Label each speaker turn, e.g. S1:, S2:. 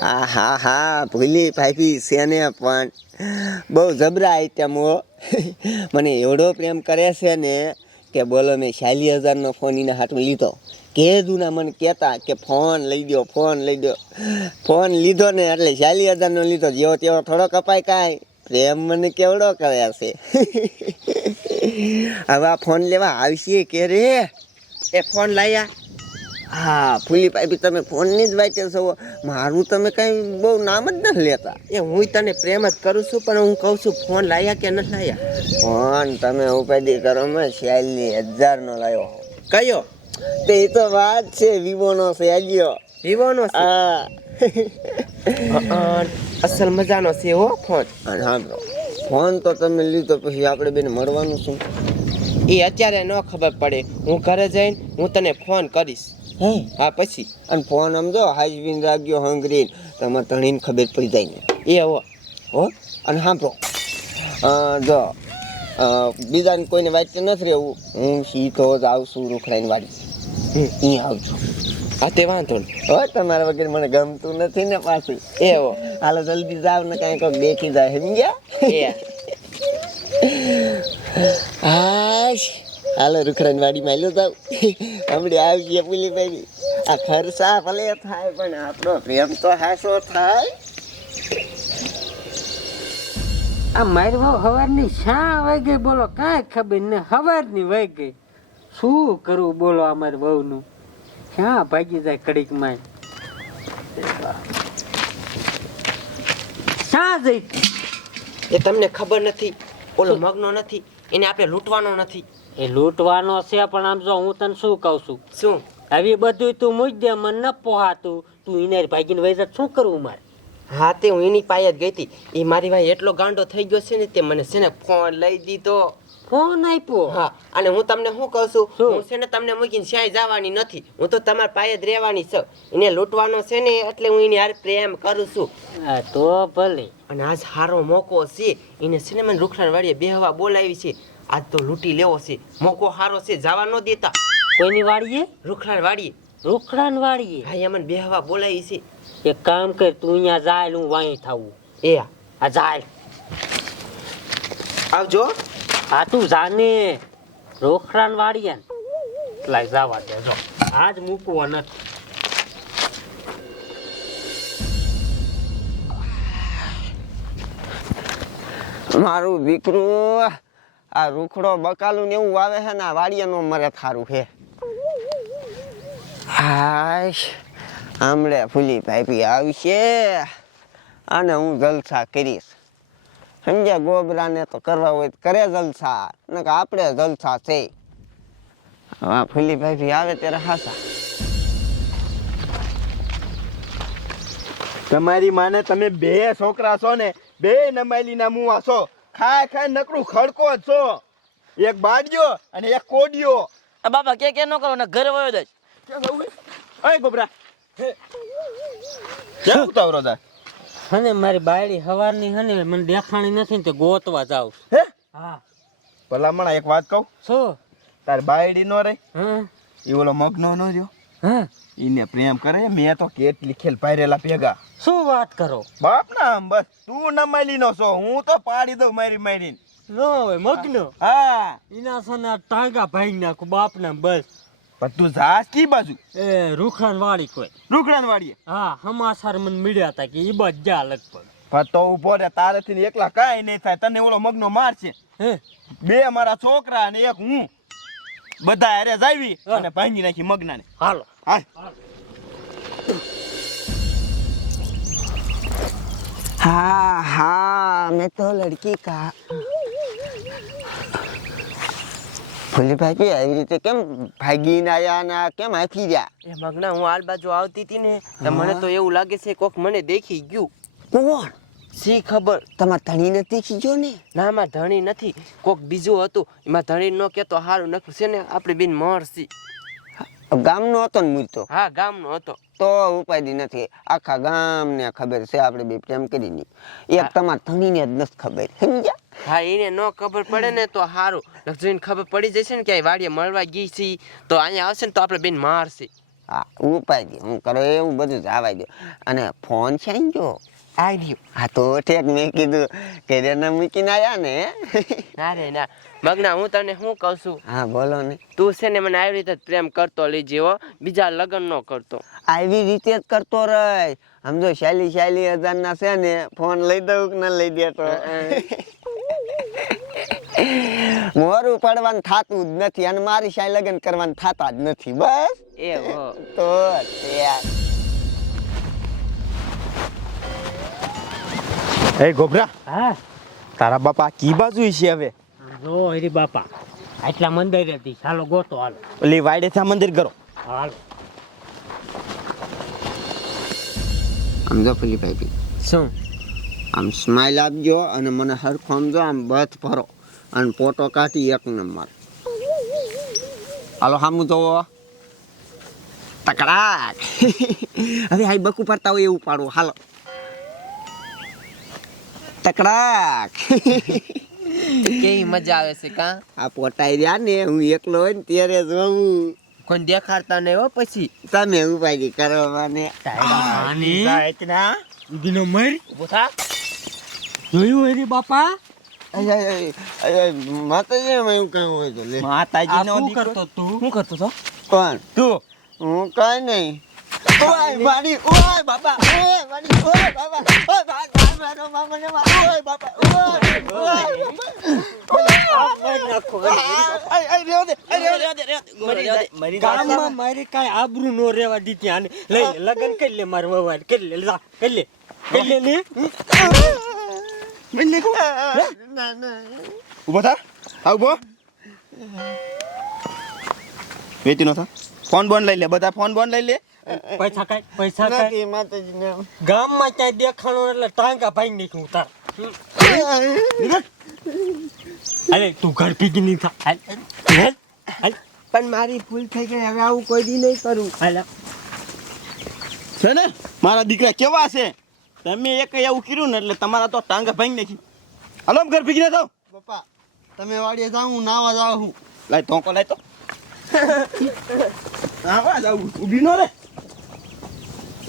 S1: હા હા હા ભૂલી ભાઈ છે ને પણ. બહુ જબરા આઈટમ મને એવડો પ્રેમ કરે છે ને કે બોલો મેં શાલી હજારનો ફોન એના હાથમાં લીધો. કીધું ના મને કહેતા કે ફોન લઈ દો ફોન લઈ દો ફોન લીધો ને એટલે શાલી હજારનો લીધો. જેવો તેવો થોડો કપાય કાંઈ. પ્રેમ મને કેવડો કરે છે. હવે આ ફોન લેવા આવશે કે રે?
S2: એ ફોન લાયા.
S1: હા ફૂલી ભાભી તમે ફોનની જ વાત છો. મારું તમે કંઈ બહુ નામ જ નથી લેતા.
S2: એ હું તને પ્રેમ જ કરું છું પણ હું કહું છું ફોન લાયા કે નથી લાયા?
S1: ફોન તમે ઉપાધિ કરો મેં છ્યાલી હજારનો લાવ્યો
S2: કયો?
S1: તે એ તો વાત છે વિવોનો છે આલ્યો
S2: વિવોનો છે?
S1: હા.
S2: અસલ મજાનો છે હો ફોન.
S1: અને સાંભળો ફોન તો તમે લીધો પછી આપણે બેન મળવાનું શું
S2: એ અત્યારે ન ખબર પડે. હું ઘરે જઈને હું તને ફોન કરીશ.
S1: હે
S2: હા પછી.
S1: અને ફોન આમ જો હાજબીન રાખ્યો હંગરીન તમારે ધણીને ખબર પડી જાય ને.
S2: એ હો
S1: હો અને સાંભળો. જો બીજાને કોઈને વાંચતે નથી રહેવું. હું સીધો જ આવશું રૂખડાઈને
S2: વાળી.
S1: અહીં આવજો.
S2: હા તે વાંધો નહીં.
S1: હો તમારા વગર મને ગમતું નથી ને પાછું.
S2: એ હો
S1: હાલો જલ્દી જાવ ને કાંઈ કોઈક દેખી જાય. સમજ્યા?
S2: એ.
S1: હાશ. હાલો રૂખડાની વાડીમાં લો જાવ હમણાં ગયા પુલી ભાઈ આ ફરસા ભલે થાય પણ આપણો પ્રેમ તો હાસો થાય.
S3: આ મારી વહુ હવારની શા વહી ગઈ બોલો કાંઈ ખબર ને હવારની વહી ગઈ શું કરવું બોલો અમારી વહુનું? ક્યાં ભાગી જાય કડીકમાં શા જઈ.
S2: એ તમને ખબર નથી ઓલો મગનો નથી. એને આપણે લૂંટવાનો નથી.
S3: એ લૂંટવાનો છે પણ આમ જો હું તને શું કહું છું?
S2: શું?
S3: આવી બધું તું મૂજ દે મને ન પોહાતું. તું એને ભાગીને વહી શું કરવું મારે?
S2: હા તે હું એની પાસે જ ગઈ હતી. એ મારી ભાઈ એટલો ગાંડો થઈ ગયો છે ને તે મને છે ને ફોન લઈ દીધો.
S3: ફોન આપ્યો?
S2: હા અને હું તમને શું કહું છું? હું છે ને તમને મૂકીને શ્યાય જવાની નથી. હું તો તમારા પાયે જ રહેવાની છું. એને લૂંટવાનો છે ને એટલે હું એને હારે પ્રેમ કરું છું.
S3: તો ભલે.
S2: અને આજ સારો મોકો છે. એને છે ને મને રૂખડાણ વાળીએ બે હવા બોલાવી છે. આજ તો લૂંટી લેવો છે. મોકો સારો છે જવા ન દેતા.
S3: કોઈની વાડીએ
S2: રૂખડાણ વાળીએ.
S3: રૂખડાન વાડીએ
S2: હા મને બે હવા બોલાવી છે.
S3: એક કામ કર તું અહીંયા જાય હું વાંઈ થાવું
S2: એ
S3: આ. જાય
S2: આવજો.
S3: આ તું જાને, રોખરાન વાળી લાય જવા દે, જો. આજ મૂકવો નથી.
S1: મારું દીકરું, આ રૂખડો બકાલું ને એવું વાવે છે ને, આ વાડિયાનો મરે થારું છે. હાશ, આમળે ફૂલી પાઇપી આવશે અને હું જલસા કરીશ. સમજ્યા ગોબરાને તો કરવા હોય કરે જલસા. ને કે આપણે જલસા છે. હા આ ફૂલી ભાઈ આવે ત્યારે હાસા.
S4: તમારી માને તમે બે છોકરા છો ને બે નમાયલીના મુવા છો. ખાય ખાય નકરું ખડકો જ છો. એક બાડિયો અને એક કોડિયો.
S5: આ બાપા કે કે ન કરો ને ઘરે વયો જાય.
S4: કે ગોબરા. હે. ક્યાં ઉતાવળો થાય?
S3: અને મારી બાયડી હવારની હને મને દેખાણી નથી ને તે ગોતવા જાવ
S4: હે?
S3: હા.
S4: ભલામણા એક વાત કહું?
S3: શું?
S4: તાર બાયડી નો રે.
S3: હા?
S4: એ ઓલો મગનો નો રહ્યો.
S3: હા?
S4: ઈને પ્રેમ કરે મેં તો કેટલી ખેલ પાયરેલા ભેગા.
S3: શું વાત કરો?
S4: બાપ ના આમ બસ તું નમાઈલી નો છો હું તો પાડી દઉં મારી મારીને.
S3: નો હવે મગનો.
S4: હા.
S3: એના સના ટાંગા ભાઈ નાખું બાપ ના બસ.
S4: પણ તું કી બાજુ?
S3: એ રૂખડાન વાળી કોઈ.
S4: રૂખડાન વાળી
S3: હા હમાસર મને મળ્યા હતા કે એ બાજ જા લગભગ.
S4: પણ તો ઊભો રે તારેથી ને એકલા કાંઈ નહીં થાય. તને ઓલો મગનો માર
S3: છે.
S4: બે મારા છોકરા ને એક હું. બધા અરે જાવી અને ભાંગી નાખી મગના ને
S3: હાલો.
S4: હાલ.
S1: હા હા મેં તો લડકી કા ફૂલી ભાઈ આવી રીતે કેમ ભાગીને આયા ના કેમ હાંફી ગયા
S2: એ મગના હું હાલ બાજુ આવતી હતી ને તો મને તો એવું લાગે છે કોક મને દેખી ગયું.
S1: કોણ?
S2: સી ખબર?
S1: તમારે ધણી નથી ખીજો ને?
S2: ના માં ધણી નથી. કોક બીજું હતું. એમાં ધણી નો કેતો હારું નખું છે ને આપણે બેન મરસી
S1: ગામનો હતો ને મૂર્તો તો
S2: હા ગામનો હતો.
S1: તો ઉપાધિ નથી. આખા ગામને ખબર છે આપણે બે પ્રેમ કરીને. એક તમારે ધણીને જ નથી ખબર સમજ્યા?
S2: હા એને ન ખબર પડે ને તો હારું. જોઈને ખબર પડી જશે ને કે વાડીએ મળવા ગઈ છે તો અહીંયા આવશે ને તો આપણે બેન મારશે.
S1: હા ઉપાય દે હું કરો એવું બધું જવાય દો. અને ફોન છે ને જો?
S2: આવી રહ્યો.
S1: હા તો ઠેક મેં કીધું કે રેના મૂકીને આવ્યા ને.
S2: ના રે ના. મગના હું તને શું કહું છું?
S1: હા બોલો ને.
S2: તું છે ને મને આવી રીતે જ પ્રેમ કરતો લઈ હો. બીજા લગ્ન ન કરતો.
S1: આવી રીતે જ કરતો રહે. સમજો શૈલી શાલી શાલી હજાર ના છે ને ફોન લઈ દઉં કે ના લઈ દે તો? મોરું ઉપાડવાનું થાતું જ નથી અને મારી શાય લગ્ન કરવાનું થાતા જ નથી બસ. તો
S4: એ ગોબરા
S3: હા.
S4: તારા બાપા કી બાજુ છે હવે?
S3: જો હરી બાપા આટલા મંદિર હતી ચાલો ગોતો હાલો.
S4: ઓલી વાડેથા મંદિર કરો.
S3: હાલો.
S1: આમ જો પેલી ભાઈ
S2: શું?
S1: આમ સ્માઇલ આપજો અને મને હરખો આમ જો આમ બથ ભરો અને ફોટો કાઢી એક નંબર. હાલો સામું જોવો. તકડાક હવે હાઈ બકુ પડતા હોય એવું પાડું. હાલો. તકડાક
S2: કેવી મજા આવે છે કા?
S1: આ પોટાઈ રહ્યા ને હું એકલો હોય ને ત્યારે જોઉં
S2: કોઈ દેખાડતા નહીં હો પછી.
S1: તમે ઉપાય કરવા ને
S4: ના?
S3: દીનો મર.
S2: ઊભો થા.
S3: જોયું હરી બાપા?
S1: માતાજી એવું કહ્યું હોય તો
S4: માતાજી નો
S3: કરતો તું?
S2: શું કરતો છો
S1: કોણ?
S4: તું
S1: હું કઈ નહીં. ઓય મારી ઓય બાબા ઓય મારી ઓય બાબા ઓય બા- બા- મારો બાબા ને ઓય ઓય.
S3: ગામમાં મારી કાંઈ આબરૂ રેવા દીધી આને. લઈ લગન કરી લે મારે વવાડ કરી લે કરી લે. કરી લે ને
S4: કોણ?
S1: ના ના
S4: ઊભો થા હા ઊભો વેતી નો થા ફોન બોન લઈ લે બધા ફોન બોન લઈ લે
S3: પૈસા કાંઈ પૈસા કાંઈ
S1: નથી માતાજી
S3: ગામમાં ક્યાંય દેખાણો એટલે ટાંગા ભાઈ નીકળું તાર અરે તું ઘર ભીગી નહીં થા હાલ, હાલ, હાલ,
S1: પણ મારી ભૂલ થઈ ગઈ હવે આવું કોઈ દી નહીં કરું
S3: હાલ.
S4: છે ને મારા દીકરા કેવા છે તમે એક એવું કર્યું ને એટલે તમારા તો ટાંગા ભાઈ નાખી. હાલો ઘર ભીગી ના
S1: પપ્પા તમે વાડીએ જાઉં હું નાવા જાઉં. હું
S4: લાય ધોકો લાય તો. નાવા જાવ ઊભી નો રે